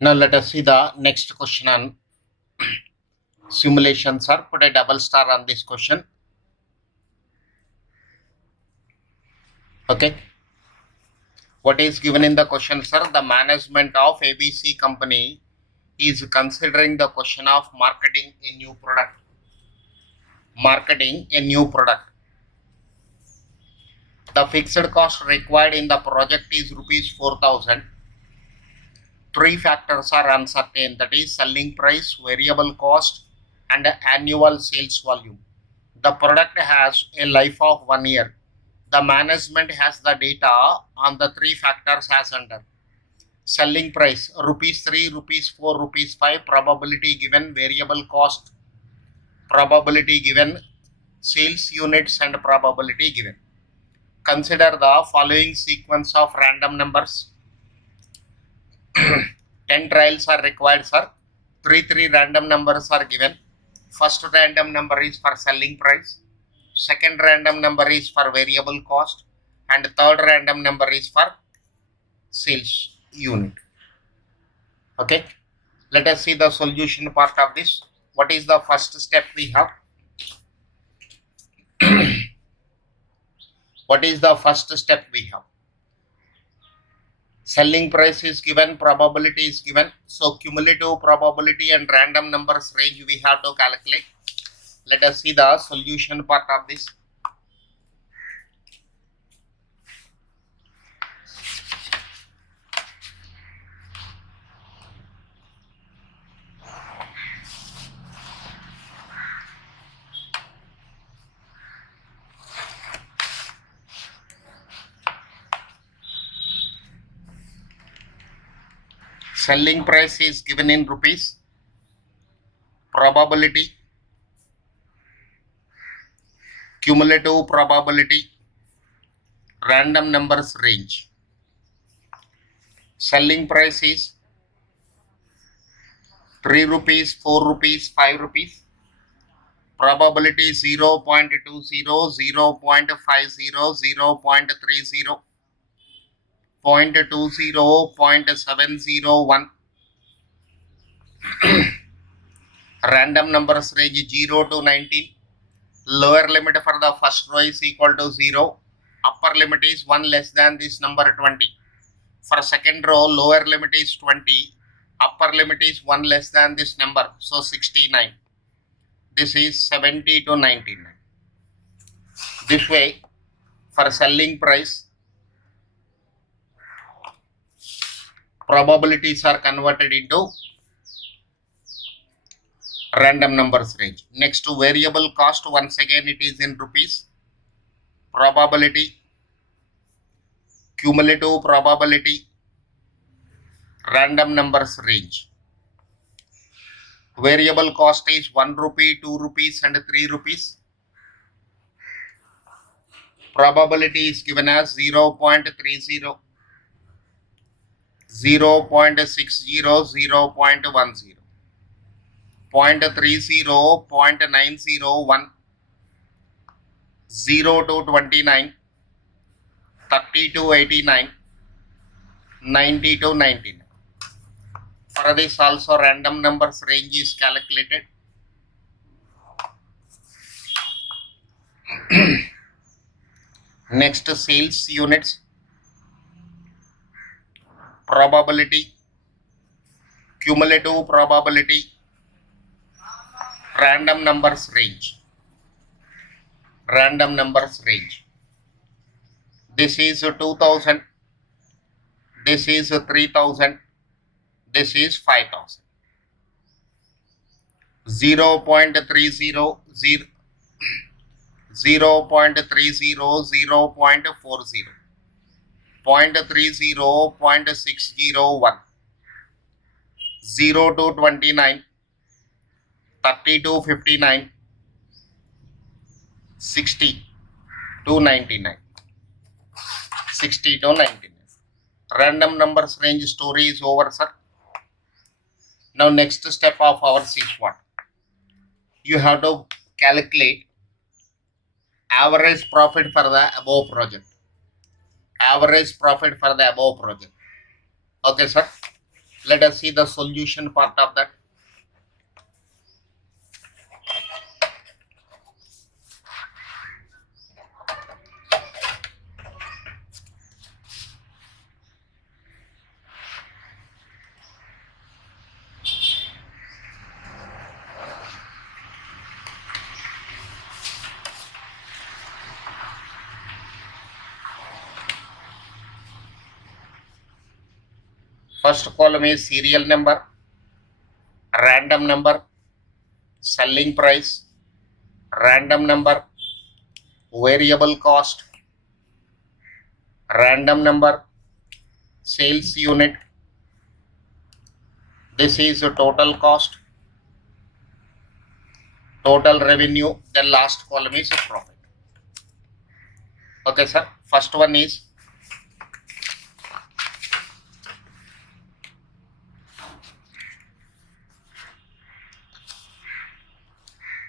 Now let us see the next question on simulation, sir. Put a double star on this question. Okay. What is given in the question, sir? The management of ABC company is considering the question of marketing a new product. Marketing a new product. The fixed cost required in the project is rupees 4,000. Three factors are uncertain, that is selling price, variable cost, and annual sales volume. The product has a life of 1 year. The management has the data on the three factors as under. Selling price rupees 3, rupees 4, rupees 5, probability given, variable cost, probability given, sales units, and probability given. Consider the following sequence of random numbers. 10 trials are required, sir. 3 random numbers are given. First random number is for selling price. Second random number is for variable cost. And third random number is for sales unit. Okay. Let us see the solution part of this. What is the first step we have? What is the first step we have? Selling price is given, probability is given. So cumulative probability and random numbers range we have to calculate. Let us see the solution part of this. Selling price is given in rupees. Probability, cumulative probability, random numbers range. Selling price is 3 rupees, 4 rupees, 5 rupees. Probability 0.20, 0.50, 0.30, 0.20, 0.701. Random numbers range 0 to 19. Lower limit for the first row is equal to 0. Upper limit is 1 less than this number 20. For second row, lower limit is 20. Upper limit is 1 less than this number. So 69. This is 70 to 99. This way, for selling price, probabilities are converted into random numbers range. Next to variable cost, once again it is in rupees. Probability, cumulative probability, random numbers range. Variable cost is 1 rupee, 2 rupees, and 3 rupees. Probability is given as 0.30, 0.60, 0.10, 0.30, 0.901, 0 to 29, 30 to 89, 90 to 99. For this also random numbers range is calculated. Next, sales units. Probability, cumulative probability, random numbers range. Random numbers range. This is 2000. This is 3000. This is 5000. 0.30, 0.30, 0.40, 0.30, 0.601, 0 to 29, 30 to 59, 60 to 99. 60 to 99. Random numbers range story is over, sir. Now next step of ours is what? You have to calculate average profit for the above project. Average profit for the above project. Okay, sir. Let us see the solution part of that. First column is serial number, random number, selling price, random number, variable cost, random number, sales unit. This is the total cost, total revenue. The last column is profit. Okay, sir. First one is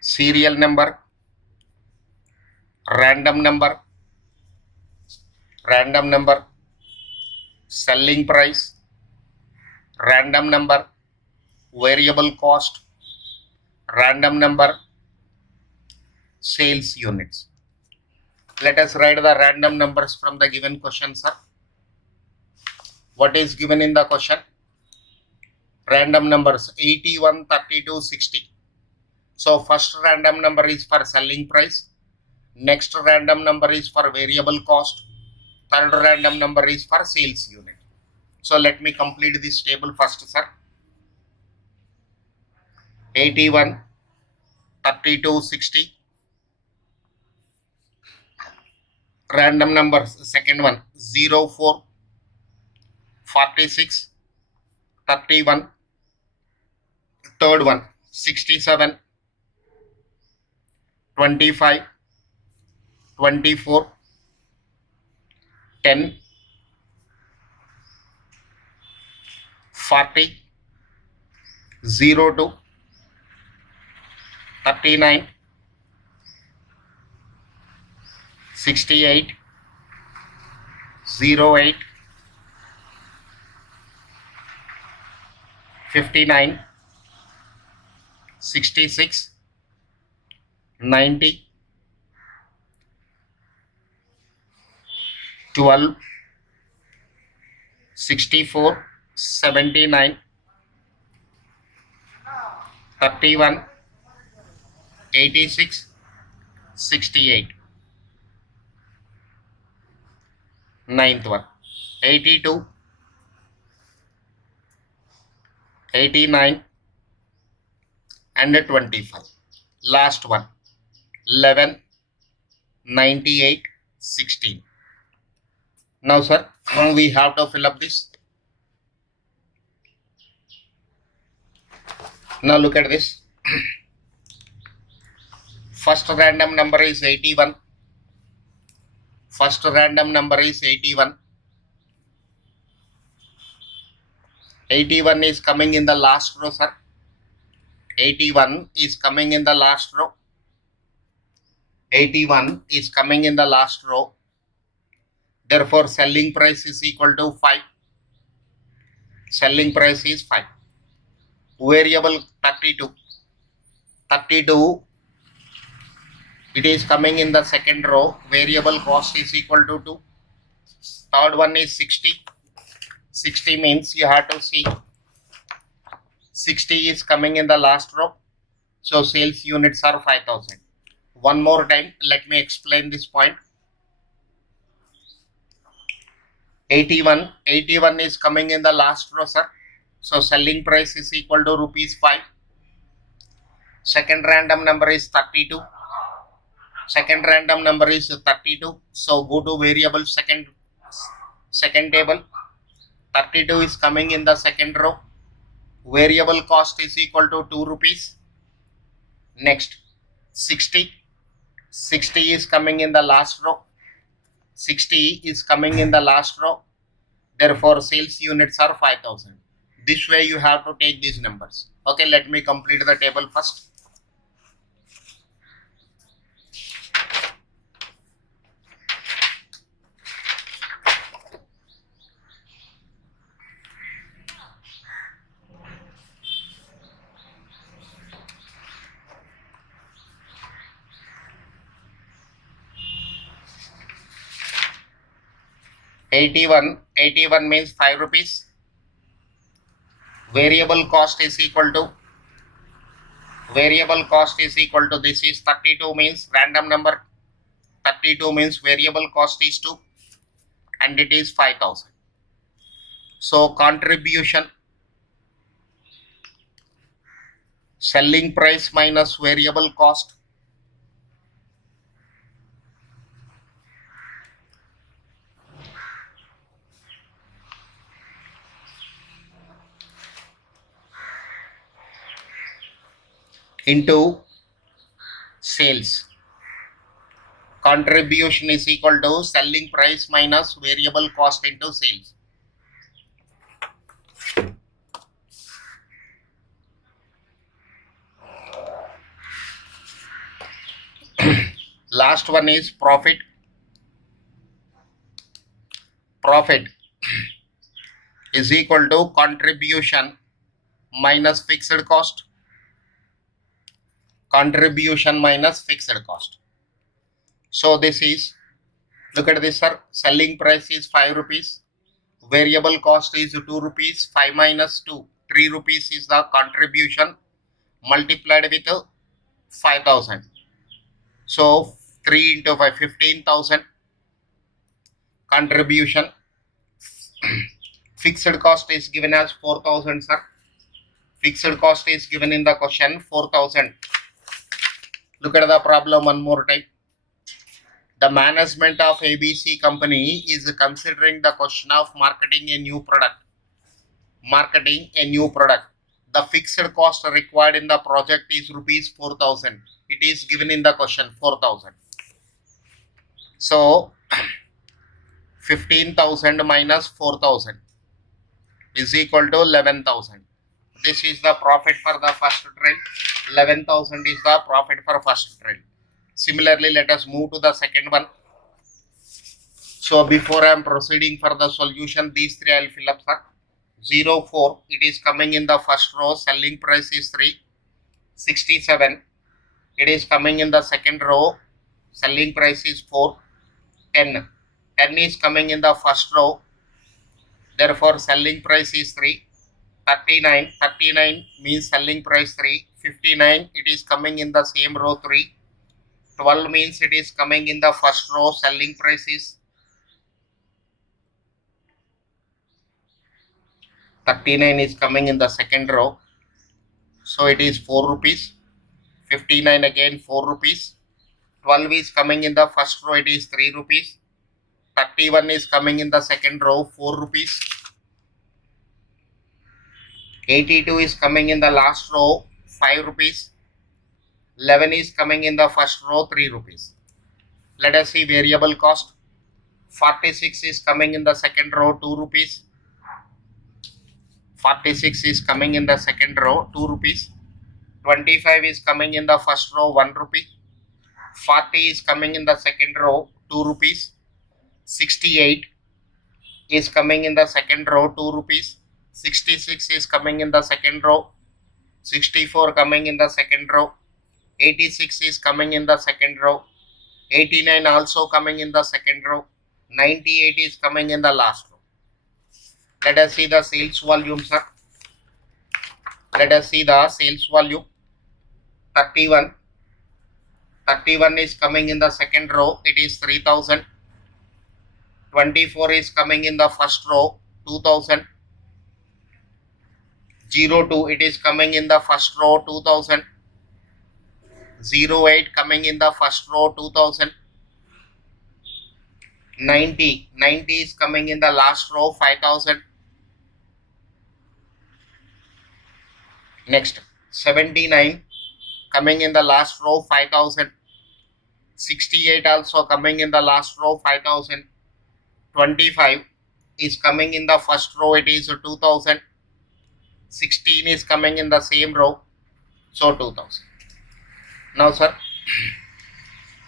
serial number, random number, selling price, random number, variable cost, random number, sales units. Let us write the random numbers from the given question, sir. What is given in the question? Random numbers 81, 32, 60. So first random number is for selling price. Next random number is for variable cost. Third random number is for sales unit. So let me complete this table first, sir. 81, 32, 60. Random numbers, second one 0, 4, 46, 31. Third one 67, 25, 24, 10, 40, 02, 39, 68, 08, 59, 66, 90, 12, 64, 79, 31, 86, 68. Ninth one 82, 89 and 25. Last one 11, 98, 16. Now, sir, we have to fill up this. Now look at this. First random number is 81. First random number is 81. 81 is coming in the last row, sir. 81 is coming in the last row. 81 is coming in the last row. Therefore, selling price is equal to 5. Selling price is 5. Variable 32. 32. It is coming in the second row. Variable cost is equal to 2. Third one is 60. 60 means you have to see 60 is coming in the last row. So sales units are 5,000. One more time, let me explain this point. 81 is coming in the last row, sir. So selling price is equal to rupees 5. Second random number is 32. Second random number is 32. So go to variable second table. 32 is coming in the second row. Variable cost is equal to 2 rupees. Next 60. 60 is coming in the last row. 60 is coming in the last row. Therefore, sales units are 5,000. This way you have to take these numbers. Okay, let me complete the table first. 81 means 5 rupees. Variable cost is equal to this is 32 means random number. 32 means variable cost is 2 and it is 5,000. So contribution, selling price minus variable cost, into sales. Contribution is equal to selling price minus variable cost into sales. Last one is profit. Profit is equal to contribution minus fixed cost. Contribution minus fixed cost. So this is, look at this sir, selling price is 5 rupees, variable cost is 2 rupees, 5 minus 2, 3 rupees is the contribution multiplied with 5,000. So 3 into 5, 15,000 contribution. Fixed cost is given as 4,000 sir. Fixed cost is given in the question 4,000. Look at the problem one more time. The management of ABC company is considering the question of marketing a new product. The fixed cost required in the project is rupees 4,000. It is given in the question 4,000. So 15,000 minus 4,000 is equal to 11,000. This is the profit for the first trade. 11,000 is the profit for first trade. Similarly, let us move to the second one. So before I am proceeding for the solution, these three I will fill up, sir. 0, 4, it is coming in the first row, selling price is 3. 67, it is coming in the second row, selling price is 4. 10, 10 is coming in the first row, therefore selling price is 3. 39, 39 means selling price 3. 59, it is coming in the same row 3. 12 means it is coming in the first row, selling price is 39 is coming in the second row, so it is 4 rupees. 59 again 4 rupees. 12 is coming in the first row, it is 3 rupees. 31 is coming in the second row, 4 rupees. 82 is coming in the last row, 5 rupees. 11 is coming in the first row, 3 rupees. Let us see variable cost. 46 is coming in the second row, 2 rupees. 46 is coming in the second row, 2 rupees. 25 is coming in the first row, 1 rupee. 40 is coming in the second row, 2 rupees. 68 is coming in the second row, 2 rupees. 66 is coming in the second row. 64 coming in the second row. 86 is coming in the second row. 89 also coming in the second row. 98 is coming in the last row. Let us see the sales volume, sir. Let us see the sales volume. 31. 31 is coming in the second row. It is 3,000. 24 is coming in the first row. 2,000. 02, it is coming in the first row. 2,000. 08 coming in the first row. 2,000. 90 is coming in the last row. 5,000. Next, 79 coming in the last row, 5,000. 68 also coming in the last row, 5,000. 25 is coming in the first row, it is 2,000. 16 is coming in the same row, so 2,000. Now sir,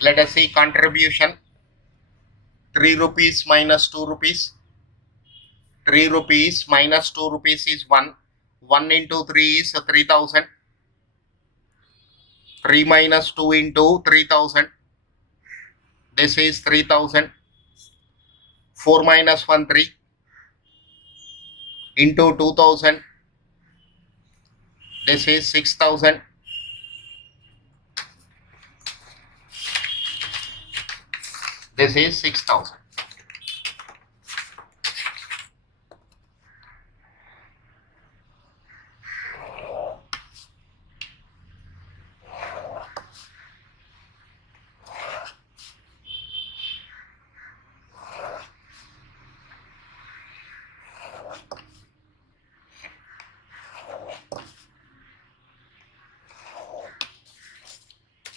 let us see contribution. 3 rupees minus 2 rupees. 3 rupees minus 2 rupees is 1. 1 into 3 is 3,000. 3 minus 2 into 3,000. This is 3,000. 4 minus 1 3 into 2000, this is 6000. This is 6000.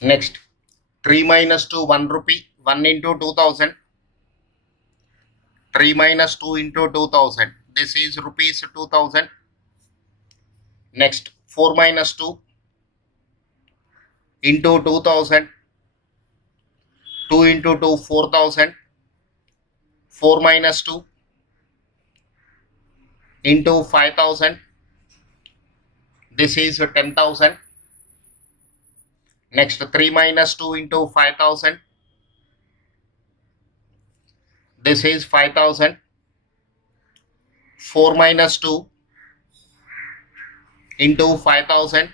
Next, 3 minus 2, 1 rupee, 1 into 2000, 3 minus 2 into 2000, this is rupees 2000. Next, 4 minus 2 into 2000, 2 into 2, 4000, 4 minus 2 into 5000, this is 10,000. Next, 3 minus 2 into 5000, this is 5000. 4 minus 2 into 5000,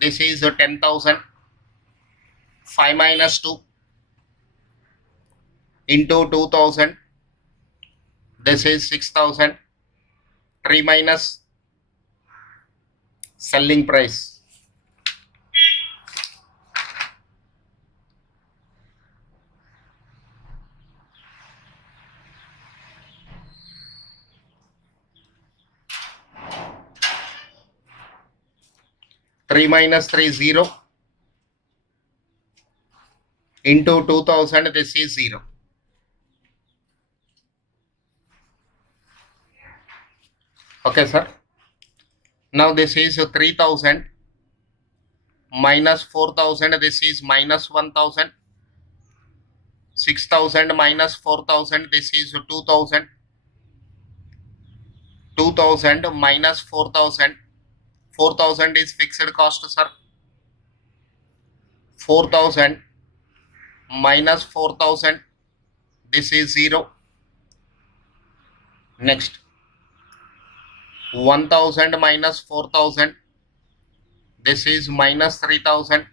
this is 10,000. 5 minus 2 into 2000, this is 6000. 3 minus selling price. Three minus 3, 0 into 2000, this is 0. Okay, sir. Now this is 3000 minus 4000, this is minus 1000. 6000 minus 4000, this is 2000. 2000 minus 4000, 4000 is fixed cost, sir. 4000 minus 4000, this is 0. Next, 1000 minus 4000, this is minus 3000.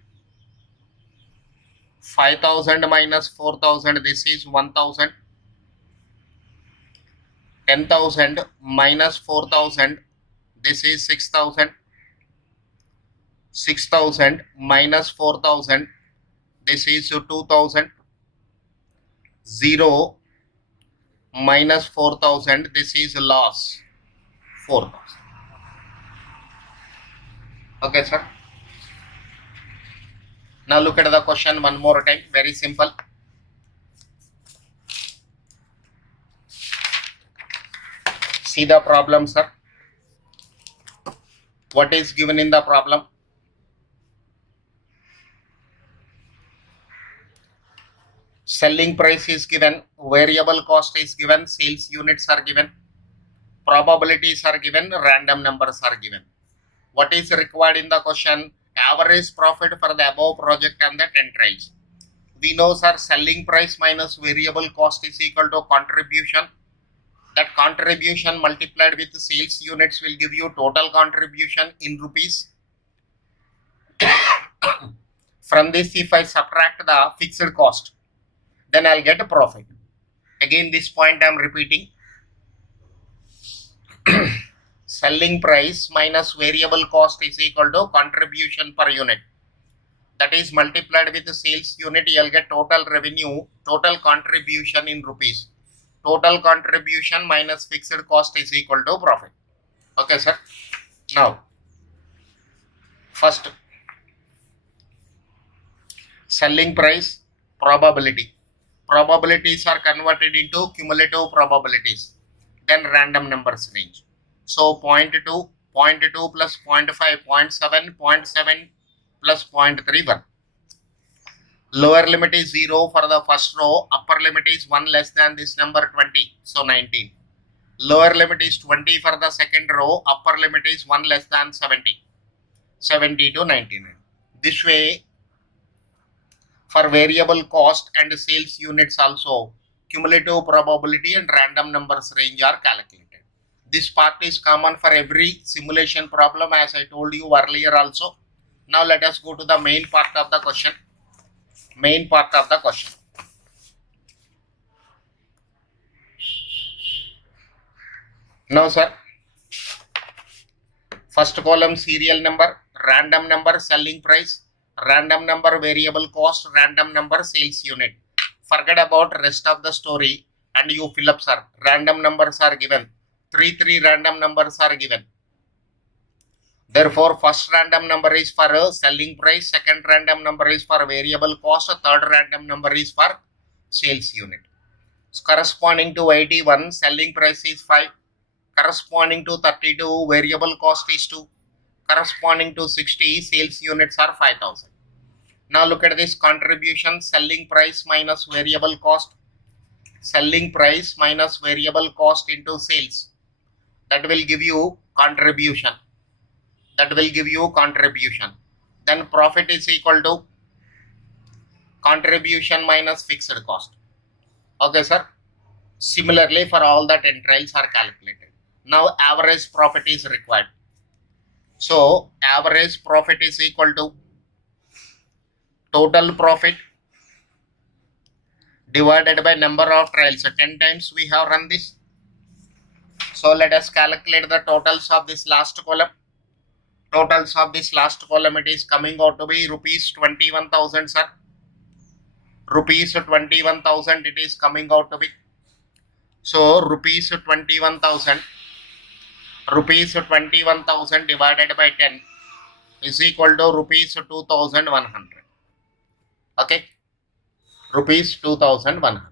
5000 minus 4000, this is 1000. 10,000 minus 4,000, this is 6,000. 6,000 minus 4,000, this is 2,000. 0 minus 4,000, this is loss, 4,000. Okay, sir. Now look at the question one more time, very simple. See the problem, sir. What is given in the problem? Selling price is given, variable cost is given, sales units are given, probabilities are given, random numbers are given. What is required in the question? Average profit for the above project and the 10 trials. We know, sir, selling price minus variable cost is equal to contribution. That contribution multiplied with sales units will give you total contribution in rupees. From this, if I subtract the fixed cost, then I'll get a profit. Again, this point I am repeating. Selling price minus variable cost is equal to contribution per unit. That is multiplied with the sales unit, you'll get total revenue, total contribution in rupees. Total contribution minus fixed cost is equal to profit. Okay, sir. Now, first, selling price, probability. Probabilities are converted into cumulative probabilities. Then random numbers range. So 0.2, 0.2 plus 0.5, 0.7, 0.7 plus 0.31. Lower limit is 0 for the first row, upper limit is 1 less than this number 20, so 19. Lower limit is 20 for the second row, upper limit is 1 less than 70, 70 to 99. This way, for variable cost and sales units also, cumulative probability and random numbers range are calculated. This part is common for every simulation problem, as I told you earlier also. Now let us go to the main part of the question. Main part of the question. Now sir, first column serial number, random number selling price, random number variable cost, random number sales unit. Forget about rest of the story and you fill up sir. Random numbers are given. Three random numbers are given. Therefore, first random number is for selling price, second random number is for variable cost, third random number is for sales unit. So, corresponding to 81, selling price is 5. Corresponding to 32, variable cost is 2. Corresponding to 60, sales units are 5,000. Now look at this contribution, selling price minus variable cost. Selling price minus variable cost into sales. That will give you contribution. That will give you contribution. Then profit is equal to contribution minus fixed cost. Okay, sir. Similarly, for all the 10 trials are calculated. Now average profit is required. So average profit is equal to total profit divided by number of trials. So 10 times we have run this. So let us calculate the totals of this last column. Totals of this last column, it is coming out to be rupees 21,000, sir. Rupees 21,000 it is coming out to be. So rupees 21,000. Rupees 21,000 divided by 10 is equal to rupees 2,100. Okay. Rupees 2,100.